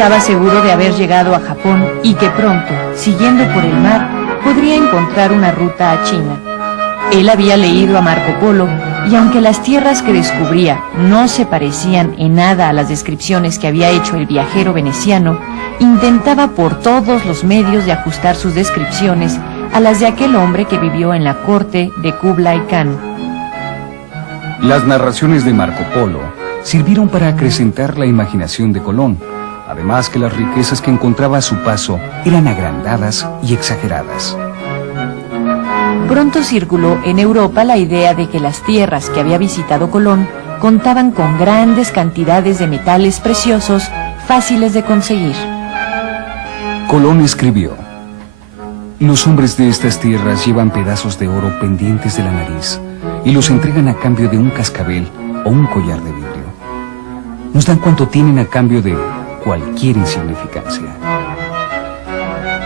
estaba seguro de haber llegado a Japón y que pronto, siguiendo por el mar, podría encontrar una ruta a China. Él había leído a Marco Polo y aunque las tierras que descubría no se parecían en nada a las descripciones que había hecho el viajero veneciano, intentaba por todos los medios de ajustar sus descripciones a las de aquel hombre que vivió en la corte de Kublai Khan. Las narraciones de Marco Polo sirvieron para acrecentar la imaginación de Colón, además que las riquezas que encontraba a su paso eran agrandadas y exageradas. Pronto circuló en Europa la idea de que las tierras que había visitado Colón contaban con grandes cantidades de metales preciosos fáciles de conseguir. Colón escribió: los hombres de estas tierras llevan pedazos de oro pendientes de la nariz y los entregan a cambio de un cascabel o un collar de vidrio. Nos dan cuanto tienen a cambio de cualquier insignificancia.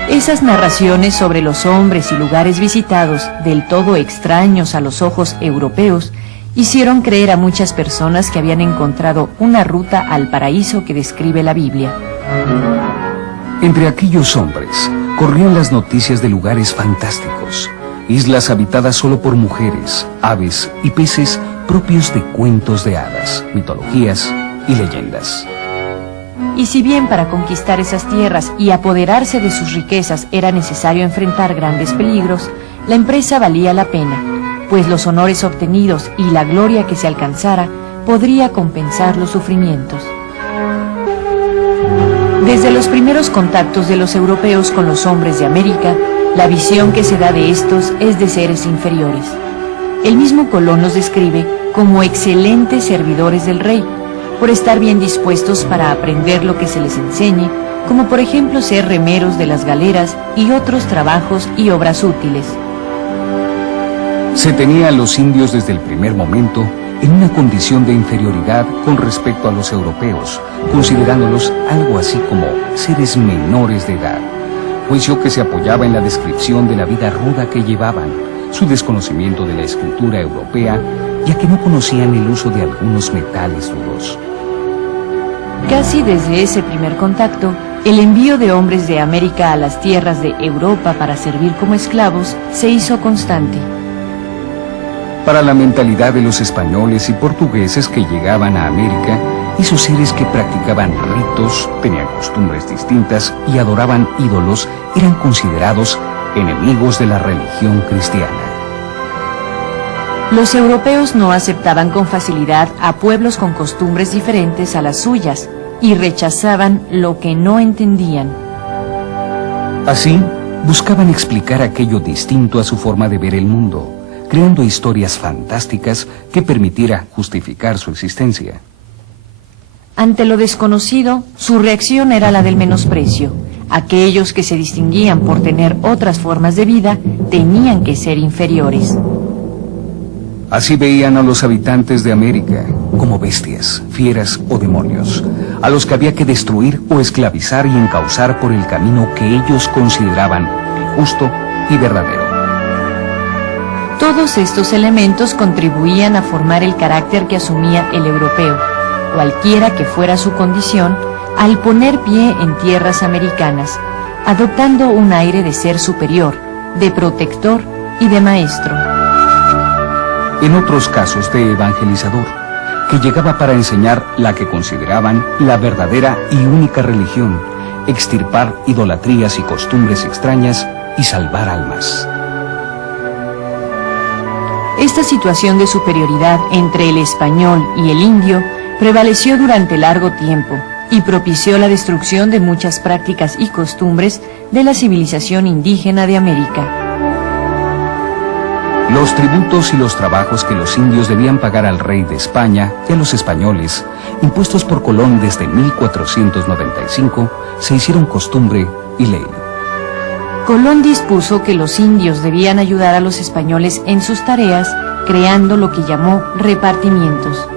Esas narraciones sobre los hombres y lugares visitados, del todo extraños a los ojos europeos, hicieron creer a muchas personas que habían encontrado una ruta al paraíso que describe la Biblia. Entre aquellos hombres corrían las noticias de lugares fantásticos, islas habitadas solo por mujeres, aves y peces propios de cuentos de hadas, mitologías y leyendas. Y si bien para conquistar esas tierras y apoderarse de sus riquezas era necesario enfrentar grandes peligros, la empresa valía la pena, pues los honores obtenidos y la gloria que se alcanzara podría compensar los sufrimientos. Desde los primeros contactos de los europeos con los hombres de América, la visión que se da de estos es de seres inferiores. El mismo Colón los describe como excelentes servidores del rey, por estar bien dispuestos para aprender lo que se les enseñe, como por ejemplo ser remeros de las galeras y otros trabajos y obras útiles. Se tenía a los indios desde el primer momento en una condición de inferioridad con respecto a los europeos, considerándolos algo así como seres menores de edad, juicio que se apoyaba en la descripción de la vida ruda que llevaban, su desconocimiento de la escritura europea, ya que no conocían el uso de algunos metales duros. Casi desde ese primer contacto, el envío de hombres de América a las tierras de Europa para servir como esclavos se hizo constante. Para la mentalidad de los españoles y portugueses que llegaban a América, esos seres que practicaban ritos, tenían costumbres distintas y adoraban ídolos eran considerados enemigos de la religión cristiana. Los europeos no aceptaban con facilidad a pueblos con costumbres diferentes a las suyas y rechazaban lo que no entendían. Así, buscaban explicar aquello distinto a su forma de ver el mundo, creando historias fantásticas que permitiera justificar su existencia. Ante lo desconocido, su reacción era la del menosprecio. Aquellos que se distinguían por tener otras formas de vida tenían que ser inferiores. Así veían a los habitantes de América como bestias, fieras o demonios, a los que había que destruir o esclavizar y encauzar por el camino que ellos consideraban justo y verdadero. Todos estos elementos contribuían a formar el carácter que asumía el europeo, cualquiera que fuera su condición, al poner pie en tierras americanas, adoptando un aire de ser superior, de protector y de maestro. En otros casos de evangelizador, que llegaba para enseñar la que consideraban la verdadera y única religión, extirpar idolatrías y costumbres extrañas y salvar almas. Esta situación de superioridad entre el español y el indio prevaleció durante largo tiempo y propició la destrucción de muchas prácticas y costumbres de la civilización indígena de América. Los tributos y los trabajos que los indios debían pagar al rey de España y a los españoles, impuestos por Colón desde 1495, se hicieron costumbre y ley. Colón dispuso que los indios debían ayudar a los españoles en sus tareas, creando lo que llamó repartimientos.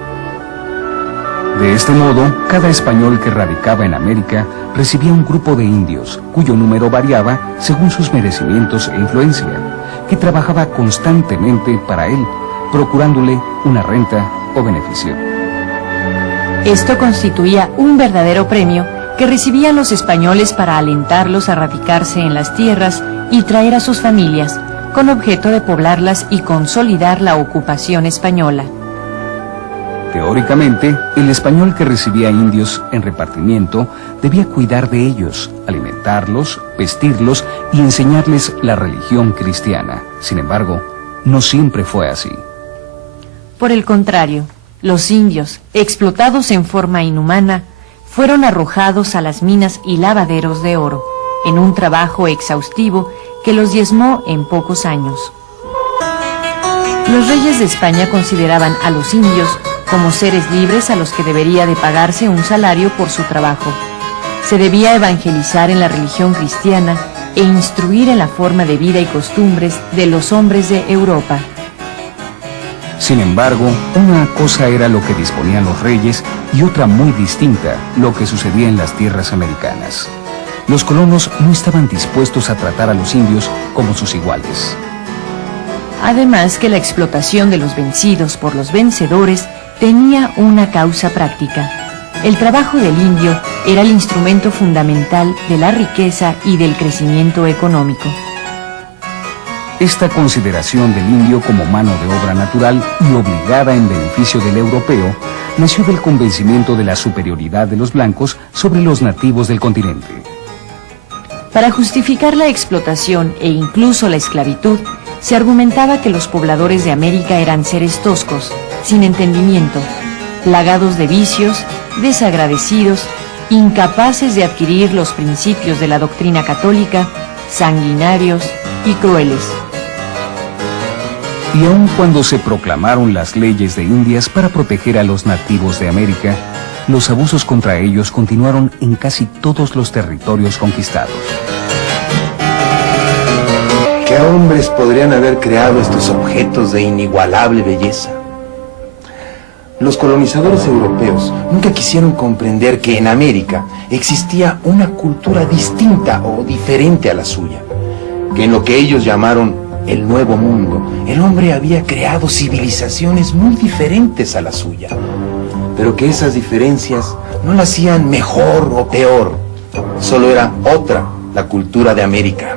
De este modo, cada español que radicaba en América recibía un grupo de indios, cuyo número variaba según sus merecimientos e influencia, que trabajaba constantemente para él, procurándole una renta o beneficio. Esto constituía un verdadero premio que recibían los españoles para alentarlos a radicarse en las tierras y traer a sus familias, con objeto de poblarlas y consolidar la ocupación española. Teóricamente, el español que recibía indios en repartimiento debía cuidar de ellos, alimentarlos, vestirlos y enseñarles la religión cristiana. Sin embargo, no siempre fue así. Por el contrario, los indios, explotados en forma inhumana, fueron arrojados a las minas y lavaderos de oro, en un trabajo exhaustivo que los diezmó en pocos años. Los reyes de España consideraban a los indios como seres libres a los que debería de pagarse un salario por su trabajo. Se debía evangelizar en la religión cristiana e instruir en la forma de vida y costumbres de los hombres de Europa. Sin embargo, una cosa era lo que disponían los reyes y otra muy distinta, lo que sucedía en las tierras americanas. Los colonos no estaban dispuestos a tratar a los indios como sus iguales. Además que la explotación de los vencidos por los vencedores tenía una causa práctica. El trabajo del indio era el instrumento fundamental de la riqueza y del crecimiento económico. Esta consideración del indio como mano de obra natural y obligada en beneficio del europeo nació del convencimiento de la superioridad de los blancos sobre los nativos del continente. Para justificar la explotación e incluso la esclavitud, se argumentaba que los pobladores de América eran seres toscos, sin entendimiento, plagados de vicios, desagradecidos, incapaces de adquirir los principios de la doctrina católica, sanguinarios y crueles. Y aun cuando se proclamaron las leyes de Indias para proteger a los nativos de América, los abusos contra ellos continuaron en casi todos los territorios conquistados. ¿Qué hombres podrían haber creado estos objetos de inigualable belleza? Los colonizadores europeos nunca quisieron comprender que en América existía una cultura distinta o diferente a la suya, que en lo que ellos llamaron el Nuevo Mundo, el hombre había creado civilizaciones muy diferentes a la suya, pero que esas diferencias no la hacían mejor o peor, solo era otra la cultura de América.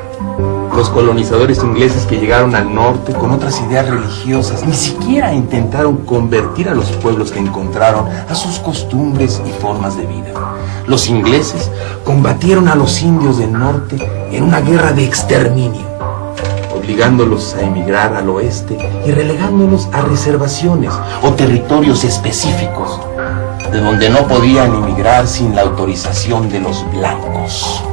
Los colonizadores ingleses que llegaron al norte con otras ideas religiosas ni siquiera intentaron convertir a los pueblos que encontraron a sus costumbres y formas de vida. Los ingleses combatieron a los indios del norte en una guerra de exterminio, obligándolos a emigrar al oeste y relegándolos a reservaciones o territorios específicos, de donde no podían emigrar sin la autorización de los blancos.